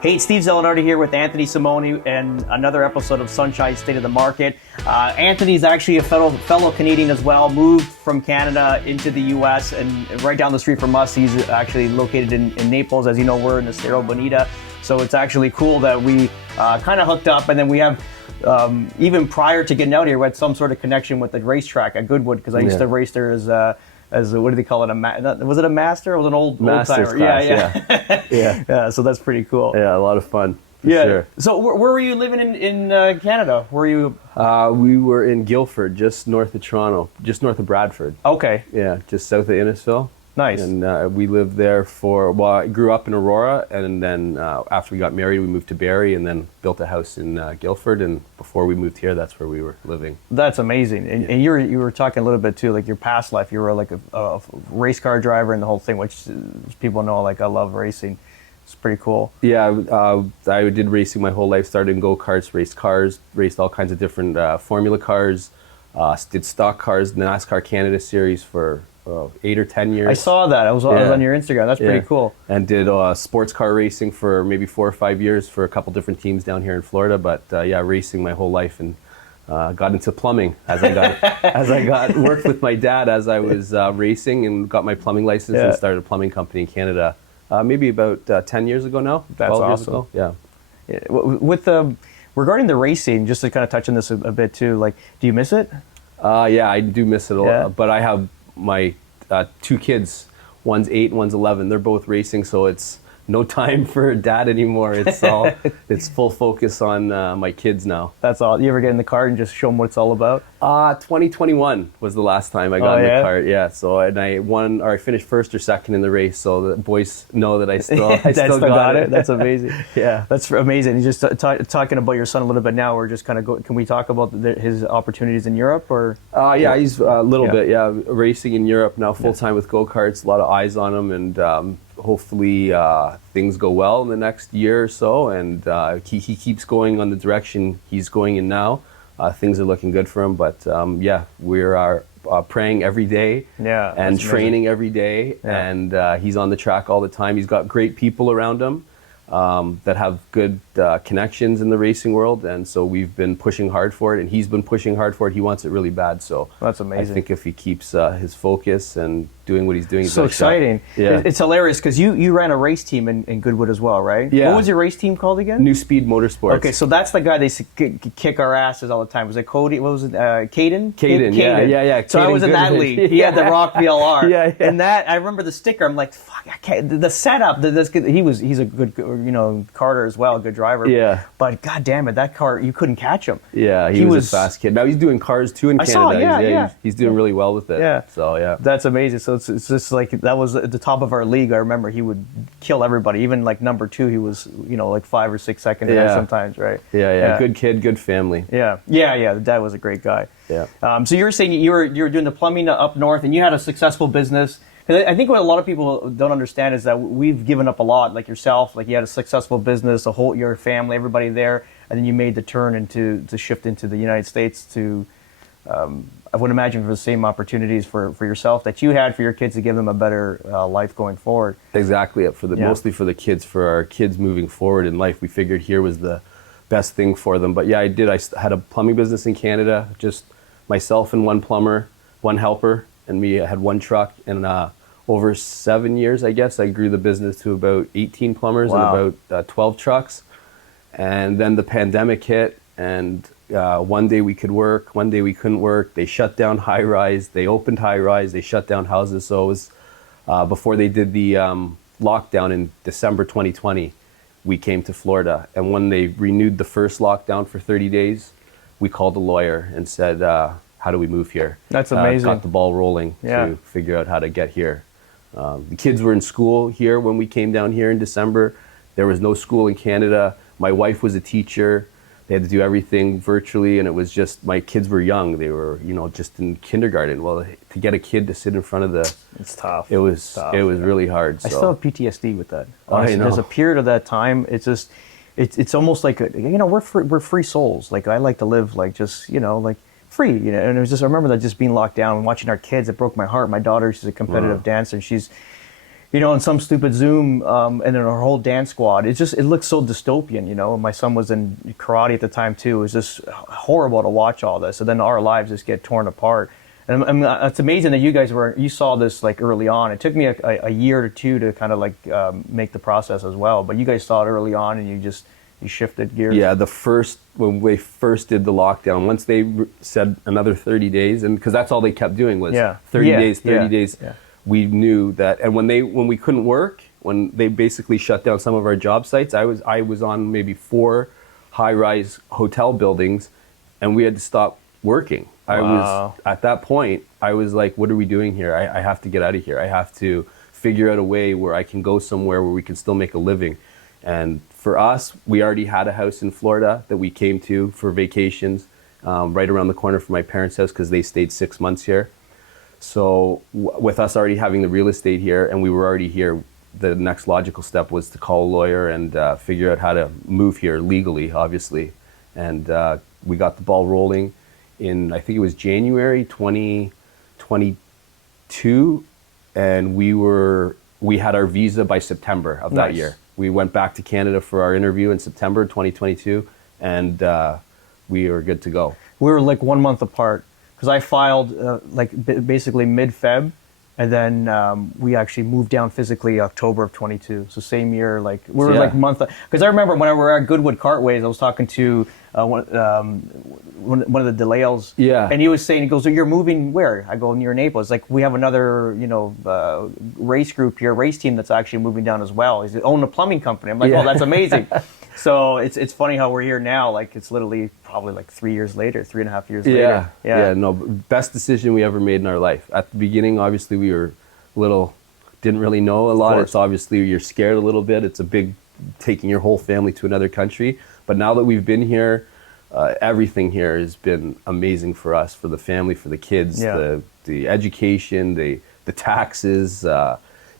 Hey, it's Steve Zellinardi here with Anthony Simone and another episode of Sunshine State of the Market. Anthony's actually a fellow Canadian as well, moved from Canada into the U.S. and right down the street from us, he's actually located in Naples. As you know, we're in the Cerro Bonita, so it's actually cool that we kind of hooked up, and then we have even prior to getting out here, we had some sort of connection with the racetrack at Goodwood because I used to race there as what do they call it? Was it a master? It was an old Masters timer. class, Yeah. Yeah. So that's pretty cool. Yeah, a lot of fun. Sure. So where were you living in Canada? Were you? We were in Guildford, just north of Toronto, just north of Bradford. Okay. Yeah, just south of Innisfil. Nice. And we lived there I grew up in Aurora, and then after we got married, we moved to Barrie, and then built a house in Guildford. And before we moved here, that's where we were living. That's amazing. And you were talking a little bit too, like your past life. You were like a race car driver and the whole thing, which people know. Like I love racing. It's pretty cool. Yeah, I did racing my whole life. Started in go-karts, raced cars, raced all kinds of different formula cars. Did stock cars, the NASCAR Canada Series for 8 or 10 years. I saw that. I was on your Instagram. That's pretty cool. And did sports car racing for maybe 4 or 5 years for a couple different teams down here in Florida. But racing my whole life, and got into plumbing as I got worked with my dad as I was racing, and got my plumbing license and started a plumbing company in Canada. Maybe about 10 years ago now. That's awesome. Yeah. With regarding the racing, just to kind of touch on this a bit too, like, do you miss it? Yeah, I do miss it a lot. But I have my 2 kids. One's 8, one's 11. They're both racing, so it's no time for dad anymore. It's full focus on my kids now. That's all. You ever get in the car and just show them what it's all about? 2021 was the last time I got in the car. Yeah. So I finished first or second in the race. So the boys know that I still got it. That's amazing. Yeah, that's amazing. You just talking about your son a little bit now. We're just kind of can we talk about his opportunities in Europe or? He's a little bit. Yeah, racing in Europe now, full time with go karts. A lot of eyes on him, and hopefully things go well in the next year or so, and he keeps going on the direction he's going in now. Things are looking good for him, but we are praying every day and training every day, and he's on the track all the time. He's got great people around him that have good connections in the racing world, and so we've been pushing hard for it, and he's been pushing hard for it. He wants it really bad, so that's amazing. I think if he keeps his focus and doing what he's doing, so exciting. Yeah. It's hilarious because you ran a race team in Goodwood as well, right? Yeah. What was your race team called again? New Speed Motorsports. Okay, so that's the guy they kick our asses all the time. Was it Cody? What was it? Caden? Caden, yeah. So I was in that league. He had the Rock VLR. Yeah. And that, I remember the sticker. I'm like, fuck, I can't. The setup. He's a good, karter as well, a good driver. Yeah. But god damn it, that car, you couldn't catch him. Yeah, he was a fast kid. Now he's doing cars too in Canada. He's doing really well with it. Yeah. So yeah. That's amazing. So it's just like, that was at the top of our league. I remember he would kill everybody. Even like number 2, he was, like 5 or 6 seconds ahead sometimes, right? Yeah. Good kid, good family. Yeah. The dad was a great guy. Yeah. So you were saying you were doing the plumbing up north, and you had a successful business. I think what a lot of people don't understand is that we've given up a lot, like yourself. Like you had a successful business, your family, everybody there, and then you made the turn to shift into the United States to. I would imagine for the same opportunities for yourself that you had for your kids to give them a better life going forward. Exactly. Mostly for the kids, for our kids moving forward in life. We figured here was the best thing for them. But yeah, I did. I had a plumbing business in Canada, just myself and one plumber, one helper, and me. I had one truck, and over 7 years, I guess, I grew the business to about 18 plumbers and about 12 trucks. And then the pandemic hit, and one day we could work, one day we couldn't work. They shut down high rise, they opened high rise, they shut down houses. So it was before they did the lockdown in December 2020, we came to Florida. And when they renewed the first lockdown for 30 days, we called a lawyer and said, how do we move here? That's amazing. Got the ball rolling to figure out how to get here. The kids were in school here when we came down here in December. There was no school in Canada. My wife was a teacher. They had to do everything virtually, and it was just, my kids were young. They were, just in kindergarten. Well, to get a kid to sit in front of it's tough. It was really hard. So. I still have PTSD with that. I know. There's a period of that time. It's just, it's almost like, we're free souls. Like I like to live like just, like free, and it was just, I remember that just being locked down and watching our kids. It broke my heart. My daughter, she's a competitive dancer, and you know, in some stupid Zoom, and then our whole dance squad. It looks so dystopian, you know. My son was in karate at the time too. It was just horrible to watch all this, and then our lives just get torn apart. And it's amazing that you saw this like early on. It took me a year or two to kind of like make the process as well. But you guys saw it early on, and you shifted gears. Yeah, when we first did the lockdown, once they said another 30 days, and because that's all they kept doing was 30 days, 30 days. Yeah. We knew that, and when we couldn't work, when they basically shut down some of our job sites, I was on maybe 4 high-rise hotel buildings, and we had to stop working. I was at that point. I was like, "What are we doing here? I have to get out of here. I have to figure out a way where I can go somewhere where we can still make a living." And for us, we already had a house in Florida that we came to for vacations, right around the corner from my parents' house because they stayed 6 months here. So with us already having the real estate here, and we were already here, the next logical step was to call a lawyer and figure out how to move here legally, obviously. And we got the ball rolling in, I think it was January 2022, and we had our visa by September of that year. We went back to Canada for our interview in September 2022, and we were good to go. We were like 1 month apart. Because I filed basically mid-Feb, and then we actually moved down physically October of 22. So same year, like we were like month. Because I remember when we were at Goodwood Cartways, I was talking to one of the DeLales, and he was saying, he goes, "So you're moving where?" I go, "Near Naples." Like we have another, race group here, race team that's actually moving down as well. He's own a plumbing company. I'm like, "Oh, that's amazing." So it's funny how we're here now. Like it's literally probably like 3 years later, 3.5 years later. Yeah. No, best decision we ever made in our life. At the beginning, obviously we were didn't really know a lot. It's obviously you're scared a little bit. It's a big taking your whole family to another country. But now that we've been here, everything here has been amazing for us, for the family, for the kids, the education, the taxes.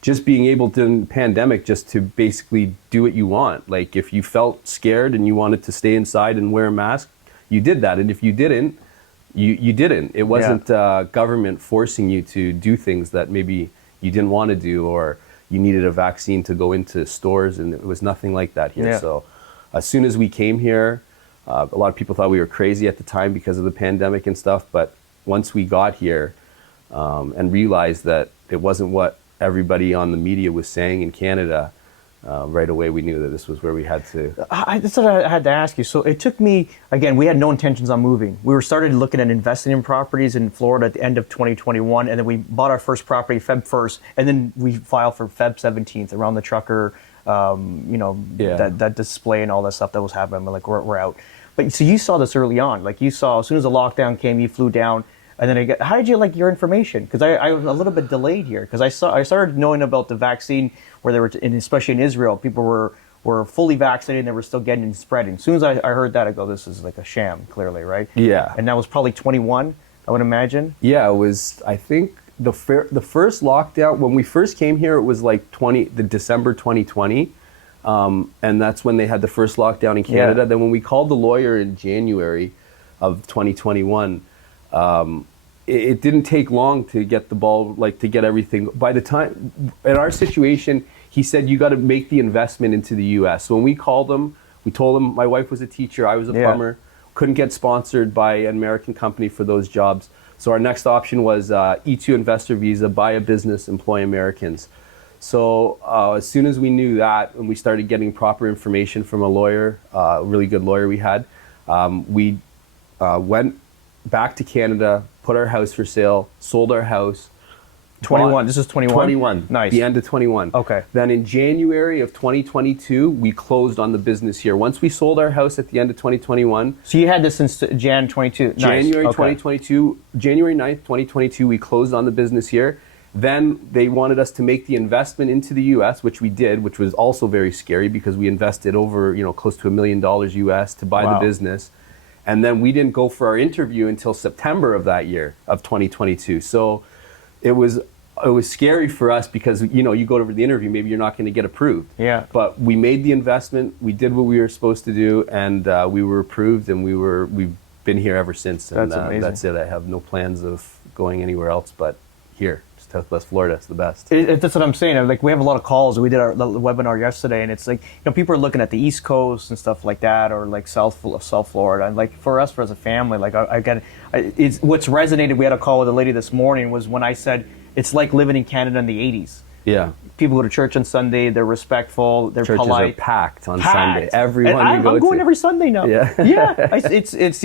Just being able to, in the pandemic, just to basically do what you want. Like if you felt scared and you wanted to stay inside and wear a mask, you did that. And if you didn't, you didn't. It wasn't government forcing you to do things that maybe you didn't want to do, or you needed a vaccine to go into stores, and it was nothing like that here. So as soon as we came here, a lot of people thought we were crazy at the time because of the pandemic and stuff. But once we got here and realized that it wasn't what everybody on the media was saying in Canada, right away we knew that this was where we had to. That's what I had to ask you. So it took me, again, we had no intentions on moving. We were started looking at investing in properties in Florida at the end of 2021, and then we bought our first property Feb 1st, and then we filed for Feb 17th around the trucker, that display and all that stuff that was happening. We're like, we're out. But so you saw this early on. Like you saw, as soon as the lockdown came, you flew down. And then how did you like your information? Because I was a little bit delayed here because I started knowing about the vaccine where they were, and especially in Israel, people were fully vaccinated and they were still getting and spreading. As soon as I heard that, I go, this is like a sham, clearly, right? Yeah. And that was probably 21, I would imagine. Yeah, it was. I think the first lockdown when we first came here, it was like December 2020, and that's when they had the first lockdown in Canada. Then when we called the lawyer in January of 2021. It didn't take long to get the ball, like to get everything. By the time, in our situation, he said, you got to make the investment into the U.S. So when we called him, we told him my wife was a teacher, I was a plumber, couldn't get sponsored by an American company for those jobs. So our next option was E2 investor visa, buy a business, employ Americans. So as soon as we knew that, and we started getting proper information from a lawyer, a really good lawyer we had, we went back to Canada, put our house for sale, sold our house. 21. This is 21? 21. Nice. The end of 21. Okay. Then in January of 2022, we closed on the business here. Once we sold our house at the end of 2021. So you had this since Jan 22? January 2022, January 9th, 2022, we closed on the business here. Then they wanted us to make the investment into the U.S., which we did, which was also very scary because we invested over, close to $1 million US to buy the business. And then we didn't go for our interview until September of that year, of 2022. So it was scary for us because, you go to the interview, maybe you're not going to get approved. Yeah. But we made the investment, we did what we were supposed to do, and we were approved, and we've been here ever since. And that's amazing. That's it. I have no plans of going anywhere else but here. Southwest Florida. It's the best. That's what I'm saying. Like, we have a lot of calls. We did the webinar yesterday, and it's like, people are looking at the East Coast and stuff like that, or like South Florida. And like, for us, as a family, like, it's what's resonated. We had a call with a lady this morning, was when I said it's like living in Canada in the 80s. Yeah. People go to church on Sunday. They're respectful. They're Churches polite. Are packed on Sunday. Everyone you go to. I'm going every Sunday now. Yeah. It's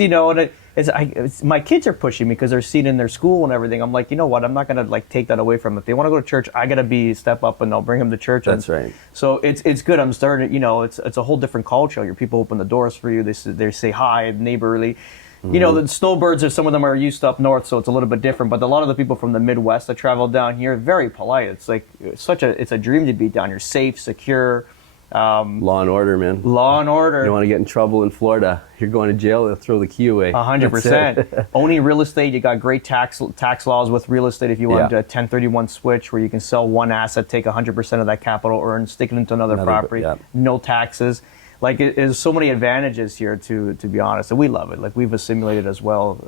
and my kids are pushing me because they're seeing in their school and everything. I'm like, you know what? I'm not gonna like take that away from them. If they want to go to church, I gotta step up, and I'll bring them to church. That's right. So it's good. I'm starting. It's a whole different culture. Your people open the doors for you. They say hi, neighborly. The snowbirds, some of them are used to up north, so it's a little bit different. But a lot of the people from the Midwest that travel down here, very polite. It's like it's a dream to be down here, safe, secure. Law and order, man. Law and order. You don't want to get in trouble in Florida. You're going to jail. They'll throw the key away. 100%. Owning real estate, you got great tax laws with real estate. If you want a 1031 switch, where you can sell one asset, take 100% of that capital earned, stick it into another property, no taxes. Like, there's so many advantages here, to be honest, and we love it. Like, we've assimilated as well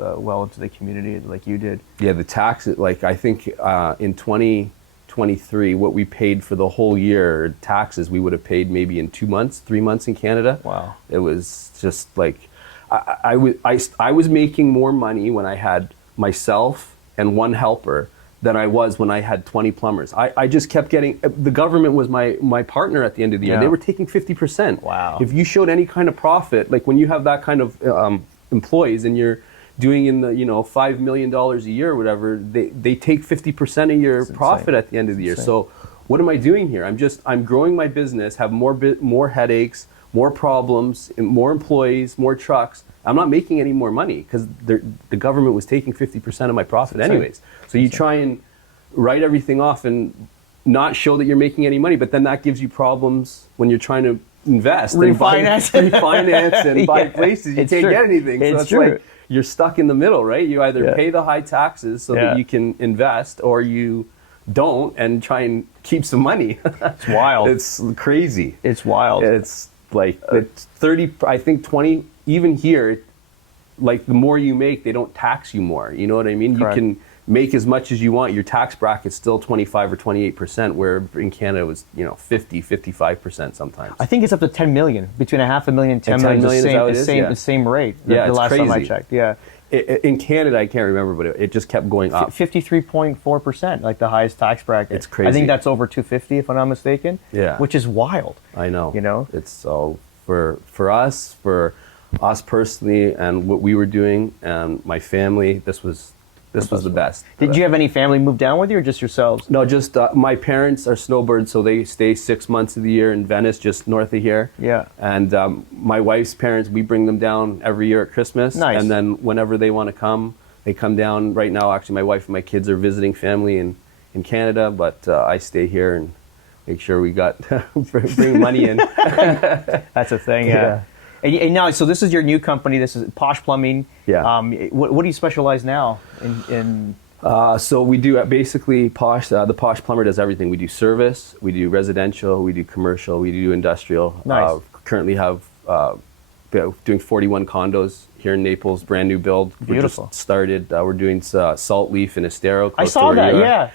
into the community, like you did. Yeah, the taxes. Like, I think in 2023, what we paid for the whole year taxes, we would have paid maybe in 2 months, 3 months in Canada. Wow. It was just like I was making more money when I had myself and one helper than I was when I had 20 plumbers. I just kept getting, the government was my partner at the end of the year. They were taking 50%. Wow. If you showed any kind of profit, like when you have that kind of employees and you're doing in the, $5 million a year or whatever, they take 50% of your profit at the end of the year. So what am I doing here? I'm growing my business, have more headaches, more problems, more employees, more trucks. I'm not making any more money because the government was taking 50% of my profit anyways. So you try and write everything off and not show that you're making any money, but then that gives you problems when you're trying to invest, refinance and buy places. You can't get anything. So it's like you're stuck in the middle, right? You either pay the high taxes so that you can invest, or you don't and try and keep some money. It's wild. It's crazy. It's wild. It's like 30, I think 20, even here, like the more you make, they don't tax you more. You know what I mean? Correct. You can make as much as you want. Your tax bracket's still 25 or 28%, where in Canada it was 50, 55% sometimes. I think it's up to 10 million, between $500,000 and 10 million. The same rate. Yeah, the last crazy. time I checked. Yeah. In Canada, I can't remember, but it just kept going up. 53.4%, like the highest tax bracket. It's crazy. I think that's over 250, if I'm not mistaken. Yeah. Which is wild. I know. It's so for us personally, and what we were doing, and my family, this was the best. Did you have any family move down with you, or just yourselves? No, just my parents are snowbirds, so they stay 6 months of the year in Venice, just north of here. Yeah. And my wife's parents, we bring them down every year at Christmas. Nice. And then whenever they want to come, they come down. Right now, actually, my wife and my kids are visiting family in Canada, but I stay here and make sure we got bring money in. That's a thing. Yeah. And now, so this is your new company. This is Posh Plumbing. Yeah. What do you specialize now in? So we do basically Posh. The Posh Plumber does everything. We do service, we do residential, we do commercial, we do industrial. Nice. Currently have doing 41 condos here in Naples, brand new build. Beautiful. We just started. We're doing Salt Leaf and Estero. I saw that.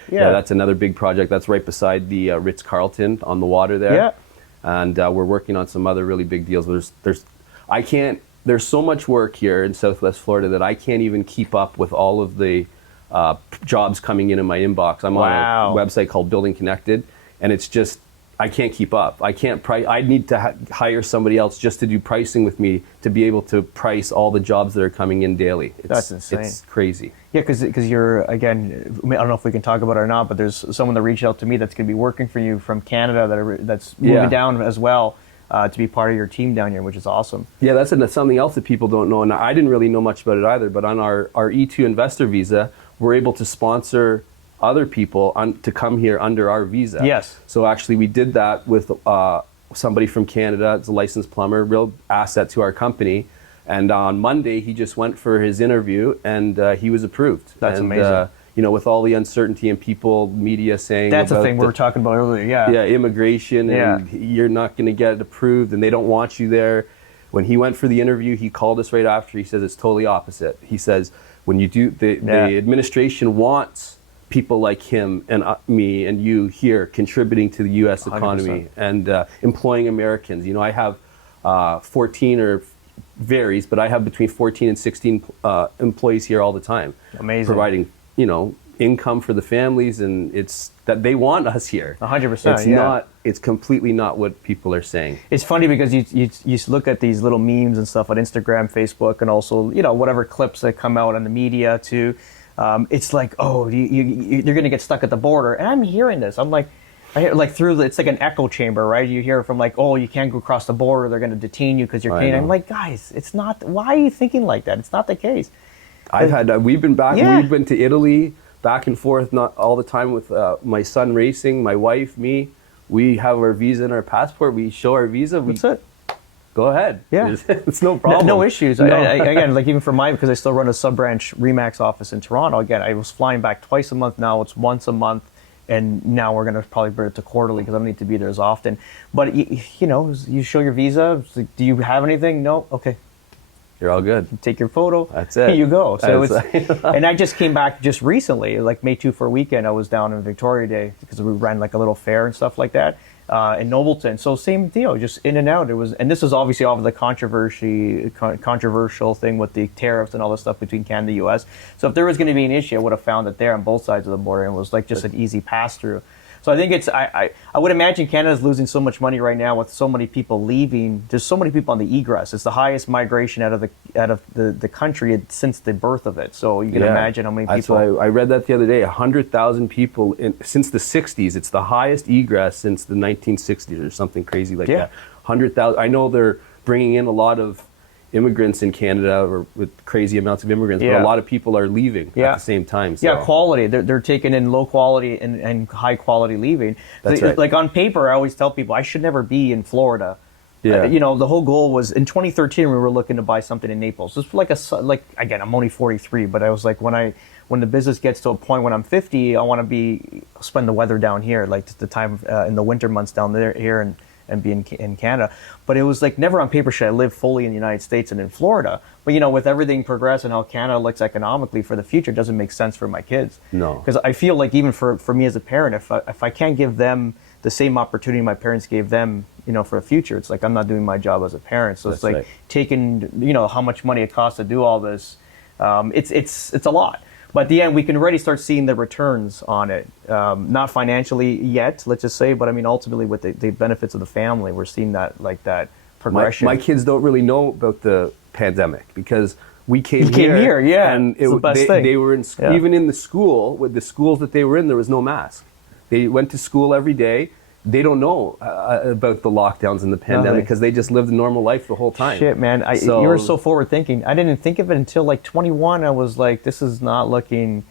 Yeah. That's another big project. That's right beside the Ritz-Carlton on the water there. Yeah. And we're working on some other really big deals. There's so much work here in Southwest Florida that I can't even keep up with all of the jobs coming in my inbox. I'm on a website called Building Connected, and it's just, I can't keep up. I can't price. I need to hire somebody else just to do pricing with me to be able to price all the jobs that are coming in daily. That's insane. It's crazy. Yeah, because you're, again, I don't know if we can talk about it or not, but there's someone that reached out to me that's going to be working for you from Canada that's moving down as well to be part of your team down here, which is awesome. Yeah, that's something else that people don't know, and I didn't really know much about it either, but on our E2 investor visa, we're able to sponsor other people to come here under our visa. Yes. So actually we did that with somebody from Canada. It's a licensed plumber, real asset to our company. And on Monday, he just went for his interview, and he was approved. That's amazing. With all the uncertainty and media saying that's the thing we were talking about earlier. Yeah, immigration, and you're not going to get it approved, and they don't want you there. When he went for the interview, he called us right after. He says it's totally opposite. He says when you do the administration wants people like him and me and you here contributing to the U.S. economy 100%. and employing Americans. You know, I have 14 or varies, but I have between 14 and 16 employees here all the time. Amazing. Providing, you know, income for the families, and it's that they want us here. 100%. It's not. It's completely not what people are saying. It's funny because you look at these little memes and stuff on Instagram, Facebook, and also, you know, whatever clips that come out on the media too. It's like, oh, you're going to get stuck at the border, and I'm hearing this. I'm like, I hear like it's like an echo chamber, right? You hear from like, oh, you can't go across the border. They're going to detain you because you're Canadian. I'm like, guys, it's not. Why are you thinking like that? It's not the case. We've been back. Yeah. We've been to Italy, back and forth, not all the time with my son racing, my wife, me. We have our visa and our passport. We show our visa. That's it. Go ahead. Yeah. It's no problem. No issues. No. Again, like even for mine, because I still run a sub-branch Remax office in Toronto. Again, I was flying back twice a month. Now it's once a month. And now we're going to probably bring it to quarterly because I don't need to be there as often. But, you know, you show your visa. Like, do you have anything? No? Okay. You're all good. Take your photo. That's it. Here you go. So and I just came back just recently, like May 2 for a weekend. I was down in Victoria Day because we ran like a little fair and stuff like that in Nobleton. So same deal, just in and out. And this was obviously off of the controversial thing with the tariffs and all this stuff between Canada and the U.S. So if there was going to be an issue, I would have found it there on both sides of the border, and it was like just an easy pass through. So I think I would imagine Canada's losing so much money right now with so many people leaving. There's so many people on the egress. It's the highest migration out of the country since the birth of it. So you can imagine how many people. That's why I read that the other day. 100,000 people since the 60s. It's the highest egress since the 1960s or something crazy like that. 100,000. I know they're bringing in a lot of immigrants in Canada, or with crazy amounts of immigrants, but a lot of people are leaving at the same time. So. Yeah, quality. They're taking in low quality and high quality leaving. That's right. Like on paper, I always tell people I should never be in Florida. Yeah. You know, the whole goal was in 2013 we were looking to buy something in Naples. It's like again, I'm only 43, but I was like when the business gets to a point when I'm 50, I want to spend the weather down here, like the time in the winter months down there here and be in Canada. But it was like never on paper should I live fully in the United States and in Florida. But, you know, with everything progressing, how Canada looks economically for the future, it doesn't make sense for my kids. No. Because I feel like even for me as a parent, if I can't give them the same opportunity my parents gave them, you know, for a future, it's like I'm not doing my job as a parent. So it's like taking, you know, how much money it costs to do all this. It's a lot. But at the end, we can already start seeing the returns on it. Not financially yet, let's just say, but I mean, ultimately with the benefits of the family, we're seeing that progression. My kids don't really know about the pandemic because we came here, and it's the best thing. They were in even in the school, with the schools that they were in, there was no mask. They went to school every day. They don't know about the lockdowns and the pandemic because they just lived a normal life the whole time. Shit, man. You were so forward thinking. I didn't think of it until like 21. I was like, this is not looking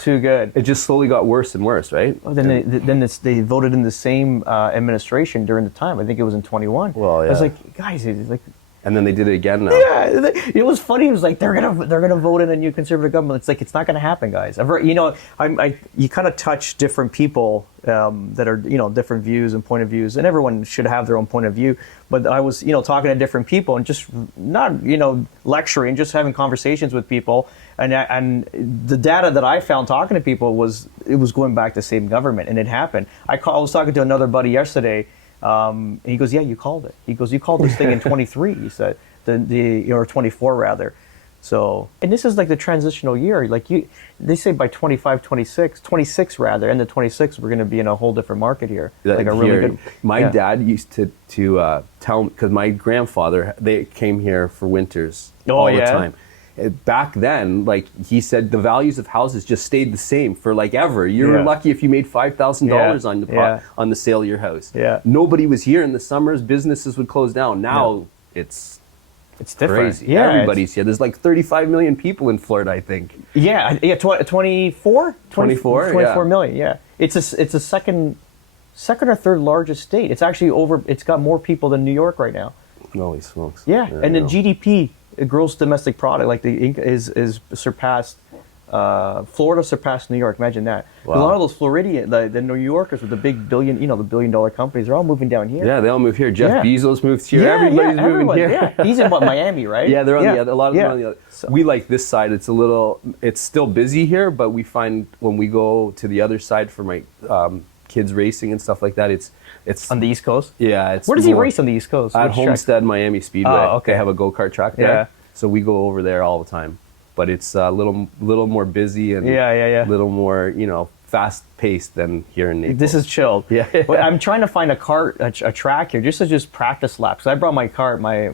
too good. It just slowly got worse and worse, right? Well, they voted in the same administration during the time. I think it was in 21. Well, yeah. I was like, guys, it's like. And then they did it again now. Yeah, it was funny. It was like they're gonna vote in a new conservative government. It's like it's not gonna happen, guys. You know, you kind of touch different people that are, you know, different views and point of views, and everyone should have their own point of view. But I was, you know, talking to different people and just not, you know, lecturing, just having conversations with people. And the data that I found talking to people was going back to the same government, and it happened. I was talking to another buddy yesterday. And he goes, yeah, you called it. He goes, you called this thing in 23, he said, or 24 rather. So, and this is like the transitional year. Like they say by 26 rather, end of 26, we're going to be in a whole different market here. Like a really good. My dad used to tell, because my grandfather, they came here for winters all the time. Back then, like he said, the values of houses just stayed the same for like ever. You were lucky if you made $5,000 on the sale of your house. Yeah. Nobody was here in the summers. Businesses would close down. Now it's different. Crazy. Yeah, everybody's here. There's like 35 million people in Florida, I think. 24 million. Yeah, it's a second or third largest state. It's actually it's got more people than New York right now. Holy smokes. Yeah, and the GDP, gross domestic product, like is surpassed Florida surpassed New York. Imagine that. Wow. A lot of those Floridian, the New Yorkers with the big the billion-dollar companies, they're all moving down here. Yeah, they all move here. Jeff Bezos moved here. Yeah, Everybody's moving everyone, here. Yeah, he's in Miami, right? Yeah, they're on the other. A lot of them are on the other. So, We like this side. It's still busy here, but we find when we go to the other side for my kids racing and stuff like that, it's on the East Coast. Yeah, it's where does he race on the East Coast? At Which Homestead track? Miami Speedway. Oh, okay. They have a go-kart track there. Yeah. So we go over there all the time. But it's a little more busy and a little more, fast-paced than here in Naples. This is chilled. Yeah. But I'm trying to find a track here just to practice laps. I brought my car, my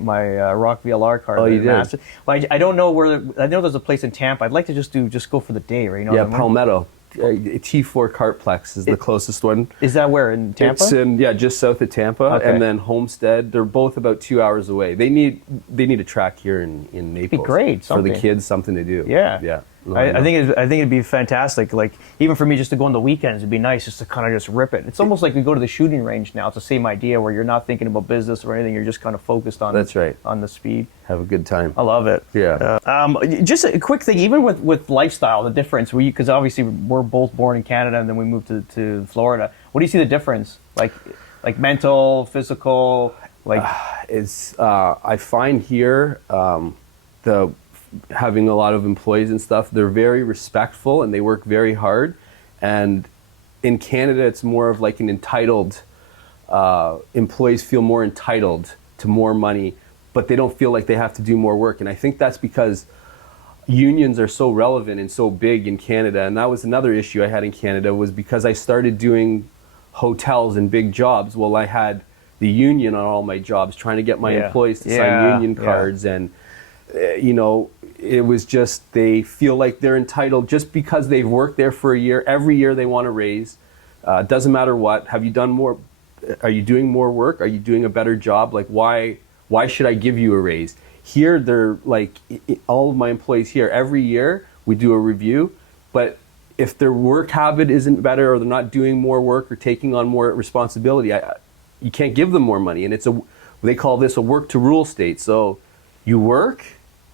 Rock VLR car. Oh, you did? Master. But I don't know where. I know there's a place in Tampa. I'd like to just go for the day, right? Yeah, Palmetto. T4 Kartplex is the closest one. Is that where, in Tampa? It's just south of Tampa, Okay. and then Homestead. They're both about 2 hours away. They need a track here in Naples. Be great, for the kids, something to do. Yeah, yeah. No, I think it'd be fantastic. Like even for me, just to go on the weekends, it'd be nice just to kind of just rip it. It's almost like we go to the shooting range now. It's the same idea where you're not thinking about business or anything. You're just kind of focused on. That's right. On the speed. Have a good time. I love it. Yeah. Just a quick thing, even with lifestyle, the difference, because obviously we're both born in Canada and then we moved to Florida. What do you see the difference? Like mental, physical, like? I find here having a lot of employees and stuff, they're very respectful and they work very hard. And in Canada, it's more of like an entitled, employees feel more entitled to more money, but they don't feel like they have to do more work. And I think that's because unions are so relevant and so big in Canada. And that was another issue I had in Canada, was because I started doing hotels and big jobs. Well, I had the union on all my jobs, trying to get my employees to sign union cards. And, it was just, they feel like they're entitled just because they've worked there for a year. Every year they want a raise. Doesn't matter what. Have you done more? Are you doing more work? Are you doing a better job? Like, why should I give you a raise? Here, they're like, all of my employees here, every year we do a review, but if their work habit isn't better or they're not doing more work or taking on more responsibility, you can't give them more money. And they call this a work to rule state. So you work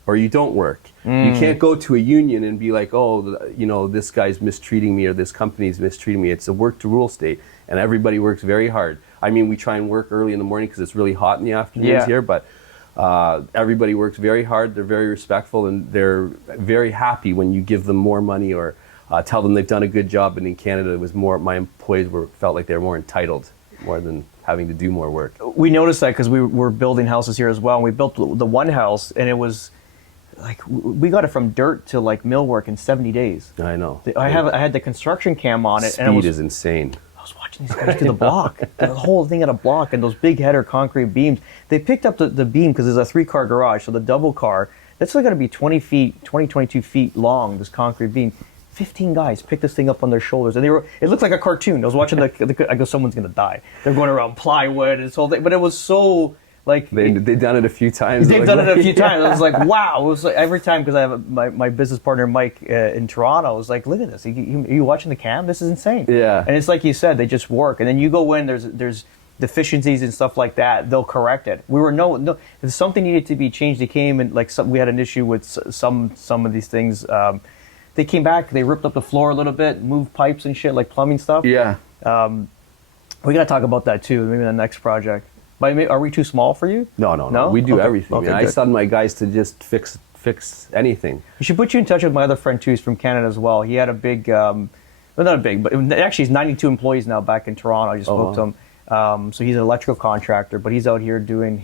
or you don't work. You can't go to a union and be like, this guy's mistreating me or this company's mistreating me. It's a work to rule state, and everybody works very hard. I mean, we try and work early in the morning because it's really hot in the afternoons here, but everybody works very hard. They're very respectful, and they're very happy when you give them more money or tell them they've done a good job. And in Canada, it was more, my employees felt like they were more entitled, more than having to do more work. We noticed that because we were building houses here as well, and we built the one house, and it was like we got it from dirt to like millwork in 70 days. I know. I had the construction cam on it. Speed and is insane. I was watching these guys do the block, the whole thing at a block, and those big header concrete beams. They picked up the beam because there's a 3-car garage, so the double car, that's going to be 22 feet long, this concrete beam. 15 guys picked this thing up on their shoulders, and it looked like a cartoon. I was watching I go, someone's going to die. They're going around plywood and this whole thing, but it was so... Like they've done it a few times. They've done it a few times. I was like, wow. It was like every time, because I have my business partner Mike in Toronto. I was like, look at this. Are you watching the cam? This is insane. Yeah. And it's like you said, they just work. And then you go in. There's deficiencies and stuff like that. They'll correct it. We were no. If something needed to be changed, they came and we had an issue with some of these things. They came back. They ripped up the floor a little bit, moved pipes and shit, like plumbing stuff. Yeah. We got to talk about that too. Maybe in the next project. Are we too small for you? No. We do everything. Okay, I send my guys to just fix anything. We should put you in touch with my other friend too. He's from Canada as well. He had a big, well, not a big, but actually he's 92 employees now back in Toronto. I just spoke to him. So he's an electrical contractor, but he's out here doing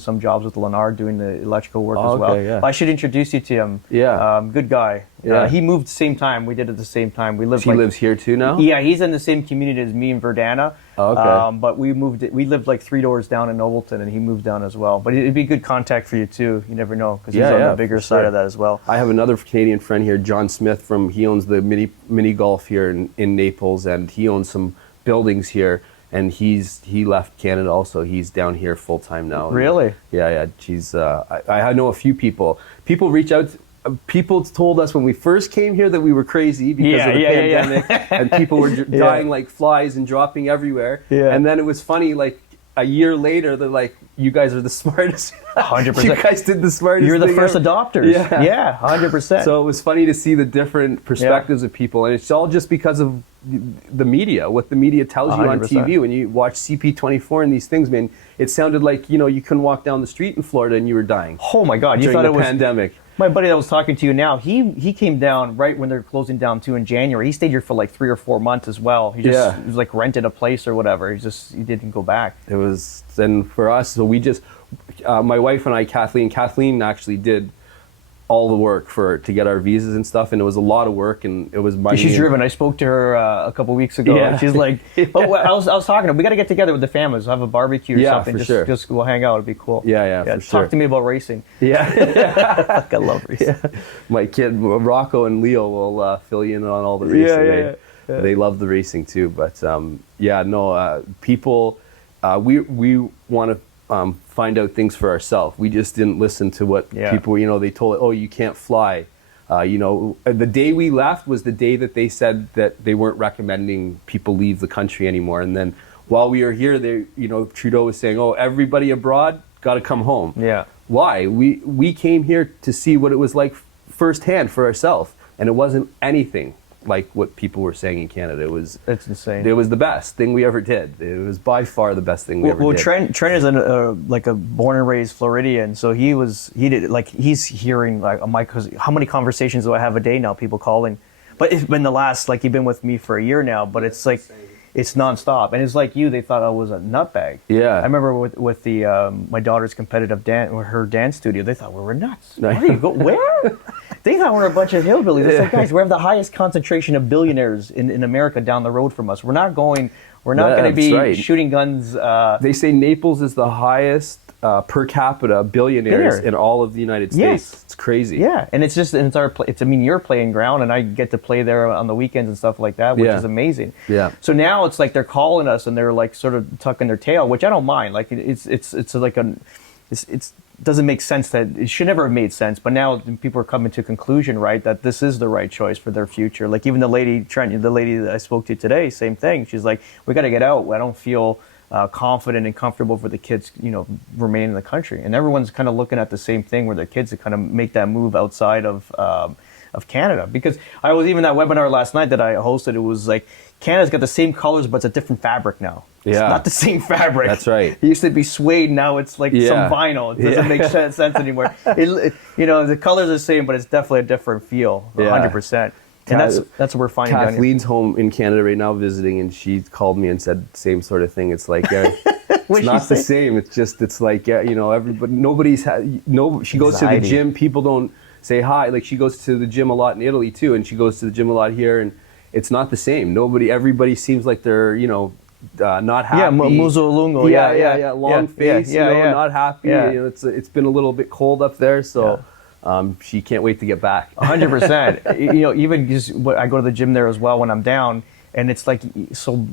some jobs with Lennar doing the electrical work as well. Yeah. I should introduce you to him. Yeah. Good guy. Yeah. He moved the same time. We did it the same time. We lived. He lives here too now? Yeah, he's in the same community as me in Verdana. Okay. But we lived like 3 doors down in Nobleton, and he moved down as well. But it'd be good contact for you too. You never know, because he's on the bigger side of that as well. I have another Canadian friend here, John Smith, he owns the mini golf here in Naples, and he owns some buildings here. And he left Canada also. He's down here full time now. Really? Yeah. I know a few people. People reach out. People told us when we first came here that we were crazy because of the pandemic, and people were dying like flies and dropping everywhere. Yeah. And then it was funny, like a year later, they're like, "You guys are the smartest. 100%. You guys did the smartest. You're the thing first ever." adopters. Yeah. Yeah, 100%. So it was funny to see the different perspectives of people, and it's all just because of the media, what the media tells you on 100%. TV. When you watch CP24 and these things, man, it sounded like, you couldn't walk down the street in Florida and you were dying. Oh my God, you during thought the it was pandemic. My buddy that was talking to you now, he came down right when they're closing down too in January. He stayed here for like 3 or 4 months as well. He just he was like rented a place or whatever. He didn't go back. It was, and for us, so we just, my wife and I, Kathleen actually did all the work to get our visas and stuff, and it was a lot of work, and it was money. She's driven. I spoke to her a couple weeks ago. Yeah. And she's like, oh, I was talking to her. We got to get together with the families, have a barbecue or something. For sure. Just we'll hang out. It'd be cool. Yeah, for sure. Talk to me about racing. Yeah. I love racing. Yeah. My kid, Rocco and Leo will fill you in on all the racing. Yeah. They love the racing too, but people, we want to find out things for ourselves. We just didn't listen to what people, they told, oh, you can't fly. The day we left was the day that they said that they weren't recommending people leave the country anymore. And then while we were here, Trudeau was saying, oh, everybody abroad got to come home. Yeah. Why? We came here to see what it was like firsthand for ourselves, and it wasn't anything like what people were saying in Canada. It's insane. It was the best thing we ever did. It was by far the best thing we ever did. Well, Trent is like a born and raised Floridian, so he's hearing like, how many conversations do I have a day now? People calling, but it's been the last, like, you've been with me for a year now, but it's like it's nonstop, and it's like they thought I was a nutbag. Yeah, I remember with the my daughter's competitive her dance studio, they thought we were nuts. Where do you go? Where? They thought we were a bunch of hillbillies. It's like, guys, we have the highest concentration of billionaires in America down the road from us. We're not going to be shooting guns. They say Naples is the highest per capita billionaires in all of the United States. Yes. It's crazy. Yeah, and it's your playing ground, and I get to play there on the weekends and stuff like that, which is amazing. Yeah. So now it's like they're calling us and they're like sort of tucking their tail, which I don't mind. Like it's like it's doesn't make sense. That it should never have made sense, but now people are coming to a conclusion, right, that this is the right choice for their future. Like even the lady that I spoke to today, same thing. She's like, we got to get out. I don't feel confident and comfortable for the kids, remain in the country. And everyone's kind of looking at the same thing, where their kids to kind of make that move outside of Canada. Because I was even that webinar last night that I hosted. It was like Canada's got the same colors, but it's a different fabric now. It's not the same fabric. That's right. It used to be suede. Now it's like some vinyl. It doesn't make sense anymore. The colors are the same, but it's definitely a different feel. 100%. And that's what we're finding. Kathleen's home in Canada right now visiting, and she called me and said same sort of thing. It's like it's not the same. It's like everybody. She goes to the gym. People don't say hi. Like she goes to the gym a lot in Italy too, and she goes to the gym a lot here, and it's not the same. Everybody seems like they're not happy. Yeah, muso lungo. Yeah. Long face. Not happy. Yeah. It's been a little bit cold up there, so. She can't wait to get back. 100%. Even just I go to the gym there as well when I'm down, and it's like so.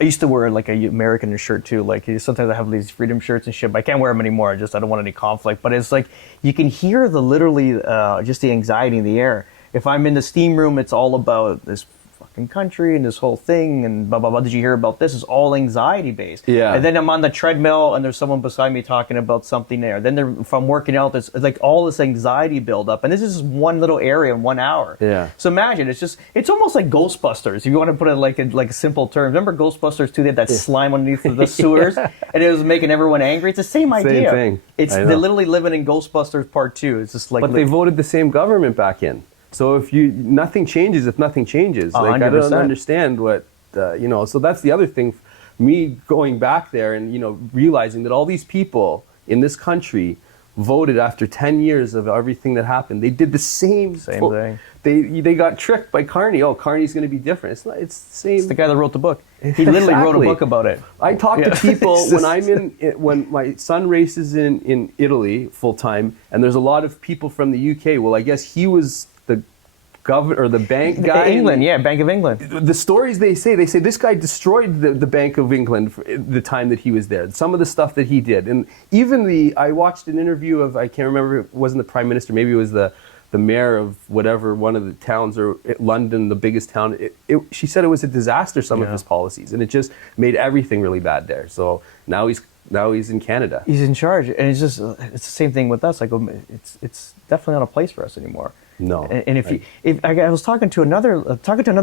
I used to wear like a American shirt too. Like sometimes I have these freedom shirts and shit, but I can't wear them anymore. I don't want any conflict. But it's like you can hear just the anxiety in the air. If I'm in the steam room, it's all about this fucking country and this whole thing and blah blah blah. Did you hear about this? It's all anxiety based. Yeah. And then I'm on the treadmill and there's someone beside me talking about something there. Then if I'm working out, it's like all this anxiety build up, and this is just one little area in 1 hour. Yeah. So imagine it's almost like Ghostbusters. If you want to put it like a simple term. Remember Ghostbusters 2? They had that slime underneath the sewers, and it was making everyone angry. It's the same idea. Thing. They're literally living in Ghostbusters Part 2. It's just like. But they voted the same government back in. So if nothing changes, if nothing changes, like 100%. I don't understand what, so that's the other thing, me going back there and, realizing that all these people in this country voted after 10 years of everything that happened. They did the same thing. They got tricked by Carney. Oh, Carney's going to be different. It's not, it's the same. It's the guy that wrote the book. He literally wrote a book about it. I talk to people when my son races in Italy full time, and there's a lot of people from the UK. Well, I guess he was the governor or the bank guy. England, Bank of England. The stories they say this guy destroyed the Bank of England for the time that he was there. Some of the stuff that he did, and even I watched an interview of, I can't remember, it wasn't the Prime Minister, maybe it was the the mayor of whatever one of the towns, or London, the biggest town, she said it was a disaster, some of his policies, and it just made everything really bad there. So now he's in Canada. He's in charge, and it's the same thing with us. Like, it's definitely not a place for us anymore. No. And if I was talking to another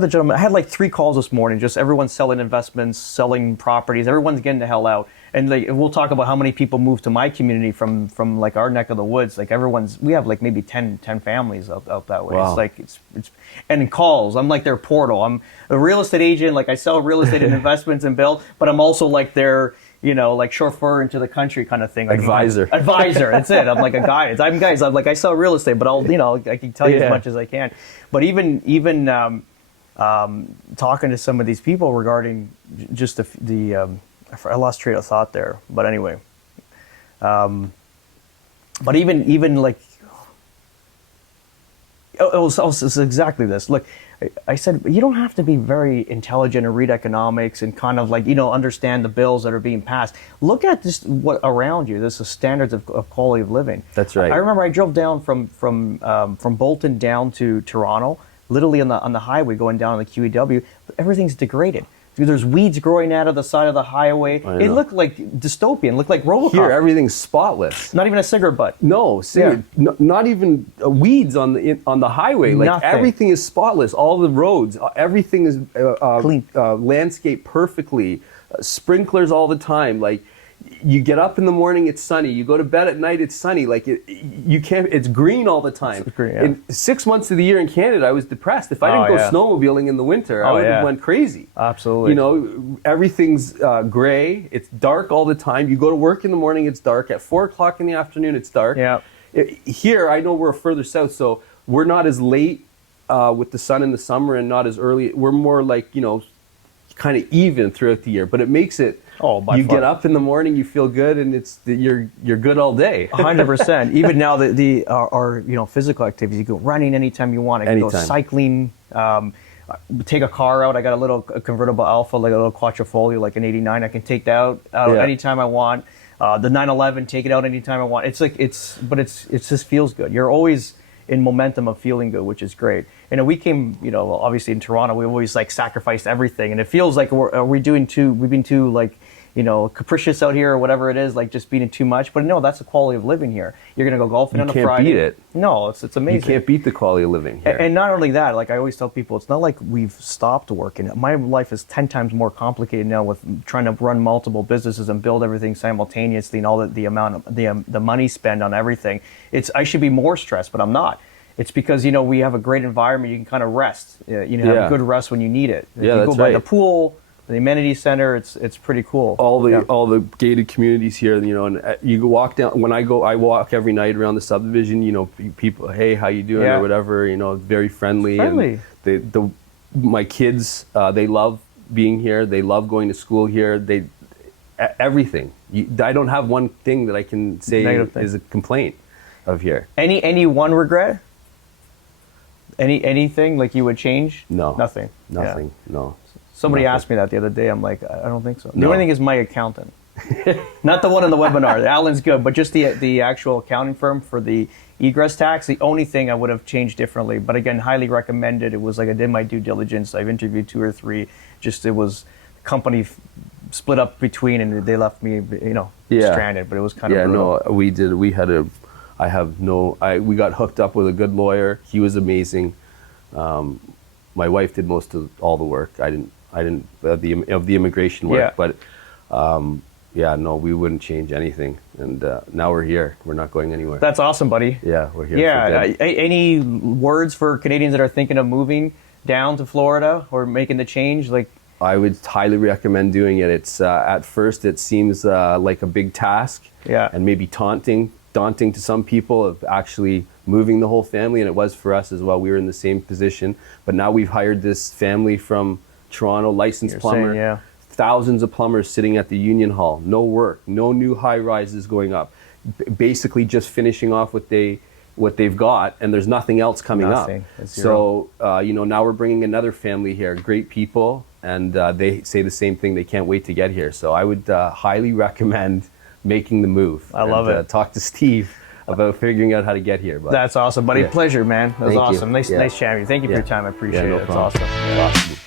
gentleman, I had like 3 calls this morning. Just everyone's selling investments, selling properties. Everyone's getting the hell out. And like, we'll talk about how many people moved to my community from like our neck of the woods. Like we have like maybe 10 families out that way. Wow. It's like it's and calls. I'm like their portal. I'm a real estate agent. Like I sell real estate and investments and build, but I'm also like their, like chauffeur into the country kind of thing. Like advisor. That's it. I'm like a guide. I'm like, I sell real estate, but I can tell you as much as I can. But even talking to some of these people regarding just I lost train of thought there. But anyway, but even like, it's exactly this. Look, I said, you don't have to be very intelligent or read economics and kind of like, understand the bills that are being passed. Look at just what around you. This is standards of quality of living. That's right. I remember I drove down from Bolton down to Toronto, literally on the highway going down on the QEW. Everything's degraded. There's weeds growing out of the side of the highway. It looked like dystopian. It looked like RoboCop. Here, everything's spotless. Not even a cigarette butt. No, not even weeds on the highway. Like Nothing. Everything is spotless. All the roads, everything is clean, landscaped perfectly. Sprinklers all the time. Like you get up in the morning, it's sunny. You go to bed at night, it's sunny. Like you can't. It's green all the time. It's green, yeah. In 6 months of the year in Canada, I was depressed. If I didn't go snowmobiling in the winter, I would have went crazy. Absolutely. Everything's gray. It's dark all the time. You go to work in the morning, it's dark. At 4 o'clock in the afternoon, it's dark. Yeah. Here, I know we're further south, so we're not as late with the sun in the summer and not as early. We're more like, kind of even throughout the year, but it makes it. You get up in the morning, you feel good, and you're good all day. 100%. Even now, our physical activities, you go running anytime you want. I can go cycling. Take a car out. I got a little convertible Alpha, like a little Quattrofolio, like an '89. I can take that out anytime I want. The 911, take it out anytime I want. It's just feels good. You're always in momentum of feeling good, which is great. We came, obviously in Toronto, we always like sacrificed everything, and it feels like we've been too like, capricious out here or whatever it is, like just being too much. But no, that's the quality of living here. You're gonna go golfing on a Friday. You can't beat it. No, it's amazing. You can't beat the quality of living here. And not only that, like I always tell people, it's not like we've stopped working. My life is 10 times more complicated now with trying to run multiple businesses and build everything simultaneously, and all the amount of the money spent on everything. I should be more stressed, but I'm not. It's because, we have a great environment. You can kind of rest. Have a good rest when you need it. Yeah, you that's go by right. the pool, the amenity center. It's pretty cool. All the gated communities here, and you walk down. When I walk every night around the subdivision. People, hey, how you doing, or whatever. Very friendly. And my kids, they love being here. They love going to school here. Everything. I don't have one thing that I can say is a complaint of here. Any one regret? Anything like you would change? No. Nothing. No. Somebody asked me that the other day. I'm like, I don't think so. The only thing is my accountant. Not the one in the webinar. Alan's good, but just the actual accounting firm for the egress tax. The only thing I would have changed differently, but again, highly recommended. It was like I did my due diligence. I've interviewed 2 or 3. It was company split up between, and they left me, stranded. But it was kind of brutal. No, we did. We had we got hooked up with a good lawyer. He was amazing. My wife did most of all the work. I didn't of the immigration work, but we wouldn't change anything. And now we're here. We're not going anywhere. That's awesome, buddy. Yeah, we're here. Yeah. Any words for Canadians that are thinking of moving down to Florida or making the change? Like, I would highly recommend doing it. It's at first it seems like a big task, and maybe daunting to some people of actually moving the whole family, and it was for us as well. We were in the same position, but now we've hired this family from Toronto, licensed plumber, thousands of plumbers sitting at the Union Hall, no work, no new high rises going up, basically just finishing off what they've got, and there's nothing else coming up. So now we're bringing another family here, great people, and they say the same thing. They can't wait to get here. So I would highly recommend making the move. I love it. Talk to Steve about figuring out how to get here. But That's awesome, buddy. Yeah. Pleasure, man. That was Thank you. awesome. Nice chatting with you. Thank you for your time. I appreciate it. no It's problem. awesome. Yeah. Awesome.